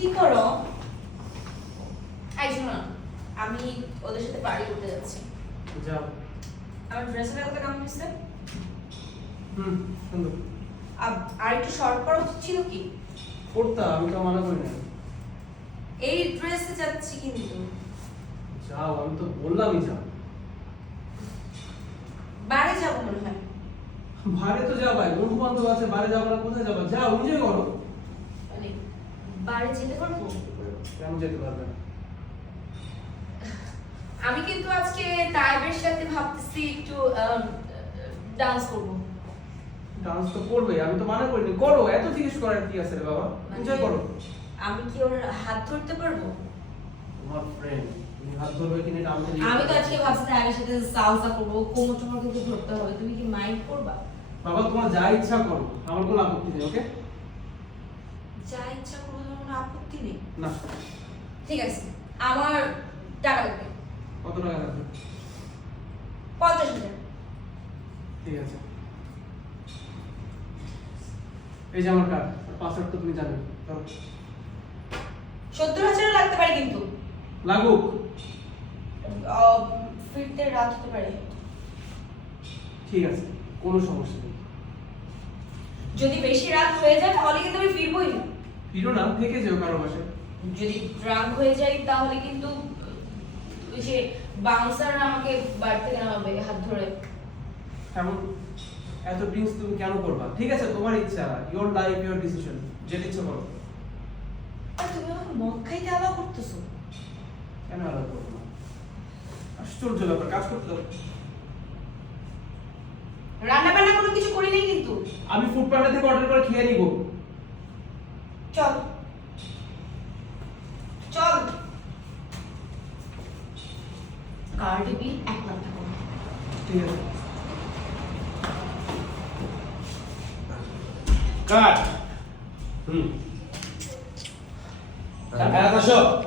কি করো? এই শোনো আমি ওদের সাথে পার্টি করতে যাচ্ছি। যাও। আমার ড্রেসের কথা কেমন হয়েছে? হুম সুন্দর। আর একটু শর্ট করা উচিত ছিল কি? পড়তা আমি তো মানা করি না। এই ড্রেসে যাচ্ছি কিন্তু। যাও আমি তো বললামই যাও। বাড়ি যাব মনে হয়। বাইরে তো যাবাই বন্ধু বান্ধব আছে বাইরে যাব না কোথায় যাবা? যাও এনজয় করো। যেতে পারব? কেন যেতে পারবে না? আমি কিন্তু আজকে তাইবের সাথে ভাবতেছি একটু ডান্স করব। ডান্স তো করবে আমি তো মানা করিনি। করো এত জিজ্ঞেস করার কি আছে রে বাবা? এনজয় করো। আমি কি ওর হাত ধরতে পারব? তোমার ফ্রেন্ড তুমি হাত ধরবে আমি তো আজকে ভাবছি তাইবের সাথে সালসা করব কোমর টোমর কিন্তু ধরতে হবে। তুমি কি মাইন্ড করবা? বাবা তোমার যা ইচ্ছা করো আমার কোনো আপত্তি নেই ওকে যা ইচ্ছা করব তোমার কোনো আপত্তি নেই। না। ঠিক আছে আমার টাকা লাগবে। কত টাকা লাগবে? পঞ্চাশ হাজার। ঠিক আছে। এই যে আমার কার্ড পাসওয়ার্ড তো তুমি জানো ধরো। সত্তর হাজারও লাগতে পারে কিন্তু। লাগুক। আহ, ফিরতে রাত হতে পারে। ঠিক আছে কোনো সমস্যা নেই। যদি বেশি রাত হয়ে যায় তাহলে কিন্তু আমি ফিরবোই না। ফিরো না থেকে যেও কারও বাসায় যদি ড্রাঙ্ক হয়ে যাই তাহলে কিন্তু যে বাউন্সার আমাকে বাড়ি থেকে নামাবে হাত ধরে। এমন এত ড্রিঙ্কস তুমি কেন করবা? ঠিক আছে তোমার ইচ্ছা ইওর লাইফ ইওর ডিসিশন যেটা ইচ্ছা করো। তুমি আমাকে মদ খাইতে আলাও করতেছো? কেন আলাদা করব না? আশ্চর্য ব্যাপার কাজ করতে দাও। রান্না বান্না কোনো কিছু করি নাই কিন্তু? আমি ফুড পান্ডা থেকে অর্ডার করে খেয়ে নিব। চল চল কার্ডে বিল এক লাখ টাকা ঠিক আছে কাট হুম হ্যাঁ আসো